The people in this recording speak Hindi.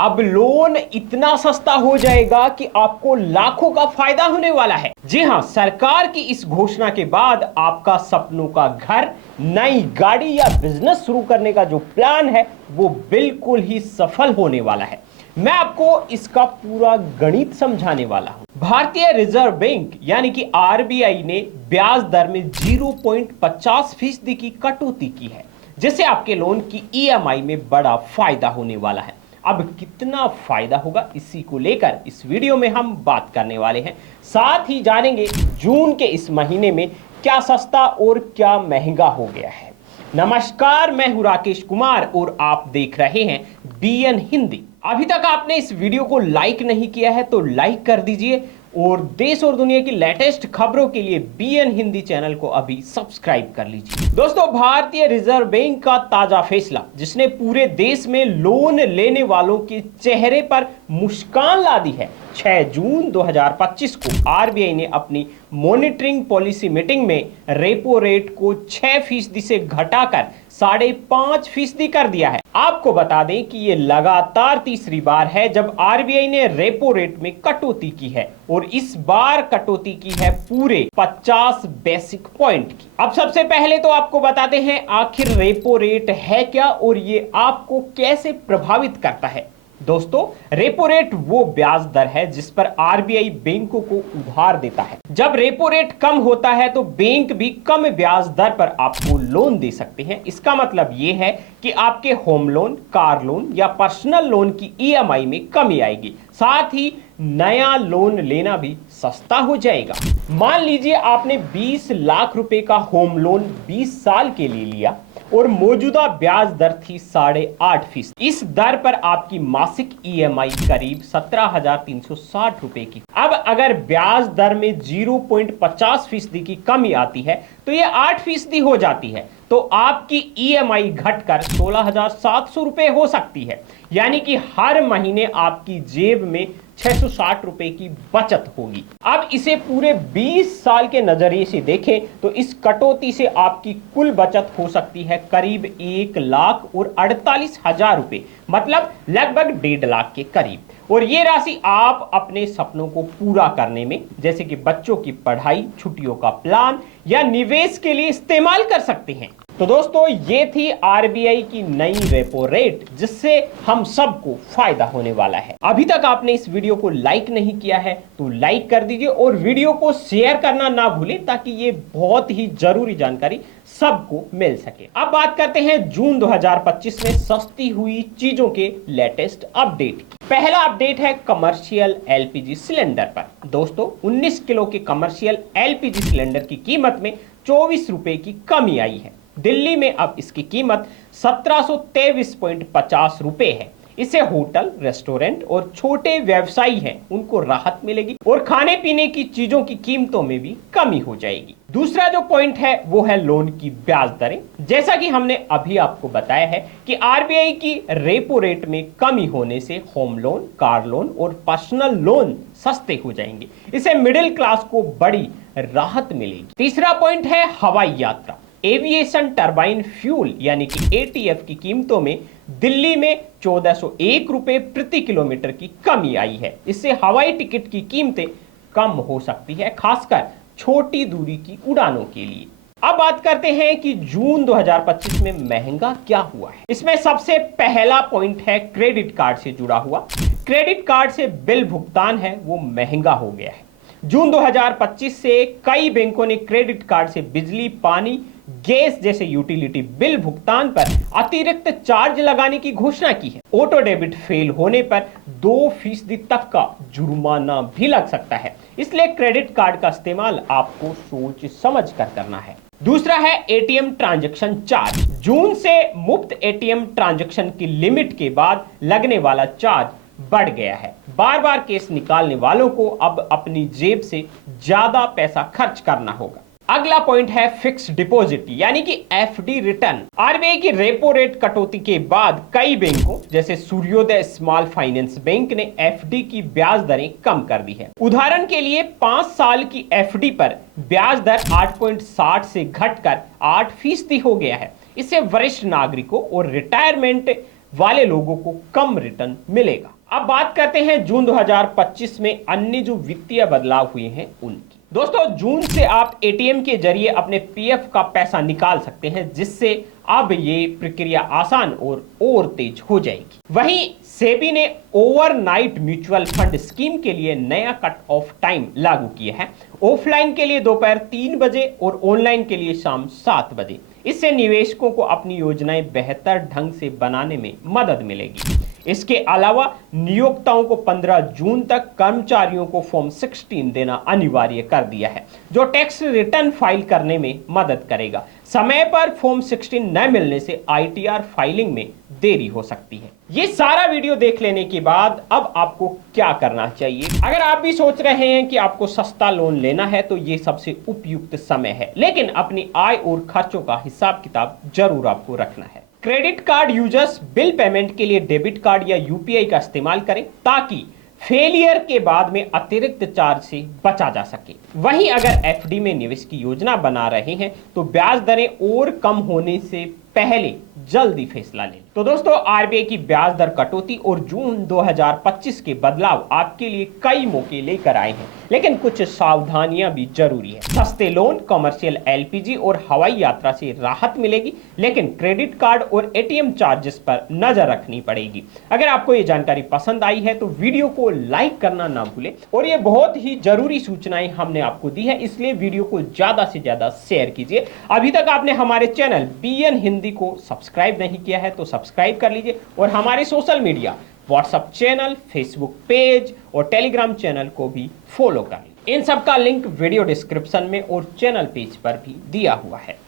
अब लोन इतना सस्ता हो जाएगा कि आपको लाखों का फायदा होने वाला है। जी हां, सरकार की इस घोषणा के बाद आपका सपनों का घर, नई गाड़ी या बिजनेस शुरू करने का जो प्लान है वो बिल्कुल ही सफल होने वाला है। मैं आपको इसका पूरा गणित समझाने वाला हूं। भारतीय रिजर्व बैंक यानी कि आरबीआई ने ब्याज दर में 0.50% की कटौती की है, जिससे आपके लोन की ईएमआई में बड़ा फायदा होने वाला है। अब कितना फायदा होगा, इसी को लेकर इस वीडियो में हम बात करने वाले हैं। साथ ही जानेंगे जून के इस महीने में क्या सस्ता और क्या महंगा हो गया है। नमस्कार, मैं हूं राकेश कुमार और आप देख रहे हैं बीएन हिंदी। अभी तक आपने इस वीडियो को लाइक नहीं किया है तो लाइक कर दीजिए और देश और दुनिया की लेटेस्ट खबरों के लिए बीएन हिंदी चैनल को अभी सब्सक्राइब कर लीजिए। दोस्तों, भारतीय रिजर्व बैंक का ताजा फैसला जिसने पूरे देश में लोन लेने वालों के चेहरे पर मुस्कान ला दी है। 6 जून 2025 को आरबीआई ने अपनी मॉनिटरिंग पॉलिसी मीटिंग में रेपो रेट को 6% से घटाकर 5.5% कर दिया है। आपको बता दें कि ये लगातार तीसरी बार है जब आरबीआई ने रेपो रेट में कटौती की है और इस बार कटौती की है पूरे 50 बेसिक पॉइंट की। अब सबसे पहले तो आपको बताते हैं आखिर रेपो रेट है क्या और ये आपको कैसे प्रभावित करता है। दोस्तों, रेपो रेट वो ब्याज दर है जिस पर आरबीआई बैंकों को उधार देता है। जब रेपो रेट कम होता है तो बैंक भी कम ब्याज दर पर आपको लोन दे सकते हैं। इसका मतलब ये है कि आपके होम लोन, कार लोन या पर्सनल लोन की ईएमआई में कमी आएगी। साथ ही नया लोन लेना भी सस्ता हो जाएगा। मान लीजिए आपने 20 लाख रुपए का होम लोन 20 साल के लिए लिया और मौजूदा ब्याज दर थी 8.5%। इस दर पर आपकी मासिक ईएमआई करीब 17,360 रुपए की। अब अगर ब्याज दर में 0.50% की कमी आती है तो ये 8% हो जाती है, तो आपकी ईएमआई घटकर 16,700 रुपए हो सकती है। यानी कि हर महीने आपकी जेब में 660 रुपए की बचत होगी। अब इसे पूरे 20 साल के नजरिए से देखें तो इस कटौती से आपकी कुल बचत हो सकती है करीब 1,48,000 रुपए, मतलब लगभग 1.5 लाख के करीब। और ये राशि आप अपने सपनों को पूरा करने में, जैसे कि बच्चों की पढ़ाई, छुट्टियों का प्लान या निवेश के लिए इस्तेमाल कर सकते हैं। तो दोस्तों, ये थी आरबीआई की नई रेपो रेट जिससे हम सबको फायदा होने वाला है। अभी तक आपने इस वीडियो को लाइक नहीं किया है तो लाइक कर दीजिए और वीडियो को शेयर करना ना भूलें ताकि ये बहुत ही जरूरी जानकारी सबको मिल सके। अब बात करते हैं जून 2025 में सस्ती हुई चीजों के लेटेस्ट अपडेट की। पहला अपडेट है कमर्शियल एलपीजी सिलेंडर पर। दोस्तों, 19 किलो के कमर्शियल एलपीजी सिलेंडर की कीमत में 24 रुपए की कमी आई है। दिल्ली में अब इसकी कीमत 1723.50 रुपए है। इससे होटल, रेस्टोरेंट और छोटे व्यवसायी हैं उनको राहत मिलेगी और खाने पीने की चीजों की कीमतों में भी कमी हो जाएगी। दूसरा जो पॉइंट है वो है लोन की ब्याज दरें। जैसा कि हमने अभी आपको बताया है कि आरबीआई की रेपो रेट में कमी होने से होम लोन, कार लोन और पर्सनल लोन सस्ते हो जाएंगे। इससे मिडिल क्लास को बड़ी राहत मिलेगी। तीसरा पॉइंट है हवाई यात्रा। एविएशन टरबाइन फ्यूल यानी कि एटीएफ की कीमतों में दिल्ली में 1401 रुपए प्रति किलोमीटर की कमी आई है। इससे हवाई टिकट की कीमतें कम हो सकती है, खासकर छोटी दूरी की उड़ानों के लिए। अब बात करते हैं कि जून 2025 में महंगा क्या हुआ है। इसमें सबसे पहला पॉइंट है क्रेडिट कार्ड से जुड़ा हुआ। क्रेडिट कार्ड से बिल भुगतान है वो महंगा हो गया है। जून 2025 से कई बैंकों ने क्रेडिट कार्ड से बिजली, पानी, गैस जैसे यूटिलिटी बिल भुगतान पर अतिरिक्त चार्ज लगाने की घोषणा की है। ऑटो डेबिट फेल होने पर 2% तक का जुर्माना भी लग सकता है। इसलिए क्रेडिट कार्ड का इस्तेमाल आपको सोच समझ कर करना है। दूसरा है एटीएम ट्रांजैक्शन चार्ज। जून से मुफ्त एटीएम ट्रांजैक्शन की लिमिट के बाद लगने वाला चार्ज बढ़ गया है। बार बार केस निकालने वालों को अब अपनी जेब से ज्यादा पैसा खर्च करना होगा। अगला पॉइंट है फिक्स डिपॉजिट यानी कि एफडी रिटर्न। आरबीआई की रेपो रेट कटौती के बाद कई बैंकों जैसे सूर्योदय स्मॉल फाइनेंस बैंक ने एफडी की ब्याज दरें कम कर दी है। उदाहरण के लिए 5 साल की एफडी पर ब्याज दर 8.60 से घटकर 8% हो गया है। इससे वरिष्ठ नागरिकों और रिटायरमेंट वाले लोगों को कम रिटर्न मिलेगा। अब बात करते हैं जून 2025 में अन्य जो वित्तीय बदलाव हुए हैं उनकी। दोस्तों, जून से आप एटीएम के जरिए अपने पीएफ का पैसा निकाल सकते हैं, जिससे अब ये प्रक्रिया आसान और तेज हो जाएगी। वहीं सेबी ने ओवरनाइट म्यूचुअल फंड स्कीम के लिए नया कट ऑफ टाइम लागू किया है। ऑफलाइन के लिए दोपहर 3 बजे और ऑनलाइन के लिए शाम 7 बजे। इससे निवेशकों को अपनी योजनाएं बेहतर ढंग से बनाने में मदद मिलेगी। इसके अलावा नियोक्ताओं को 15 जून तक कर्मचारियों को फॉर्म 16 देना अनिवार्य कर दिया है, जो टैक्स रिटर्न फाइल करने में मदद करेगा। समय पर फॉर्म 16 न मिलने से आईटीआर फाइलिंग में देरी हो सकती है। ये सारा वीडियो देख लेने के बाद अब आपको क्या करना चाहिए? अगर आप भी सोच रहे हैं कि आपको सस्ता लोन लेना है तो ये सबसे उपयुक्त समय है, लेकिन अपनी आय और खर्चों का हिसाब किताब जरूर आपको रखना है। Credit card users bill payment के लिए डेबिट कार्ड या यूपीआई का इस्तेमाल करें, ताकि फेलियर के बाद में अतिरिक्त चार्ज से बचा जा सके। वहीं अगर एफडी में निवेश की योजना बना रहे हैं तो ब्याज दरें और कम होने से पहले जल्दी फैसला लें। तो दोस्तों, आरबीआई की ब्याज दर कटौती और जून 2025 के बदलाव आपके लिए कई मौके लेकर आए हैं, लेकिन कुछ सावधानियां भी जरूरी है। सस्ते लोन, कमर्शियल एलपीजी और हवाई यात्रा से राहत मिलेगी, लेकिन क्रेडिट कार्ड और एटीएम चार्जेस पर नजर रखनी पड़ेगी। अगर आपको ये जानकारी पसंद आई है तो वीडियो को लाइक करना ना भूलें, और ये बहुत ही जरूरी सूचनाएं हमने आपको दी है, इसलिए वीडियो को ज्यादा से ज्यादा शेयर कीजिए। अभी तक आपने हमारे चैनल बीएन हिंदी को सब्सक्राइब नहीं किया है तो सब्सक्राइब कर लीजिए, और हमारे social media WhatsApp channel, Facebook page और टेलीग्राम चैनल को भी फॉलो कर लीजिए। इन सब का लिंक वीडियो डिस्क्रिप्शन में और चैनल पेज पर भी दिया हुआ है।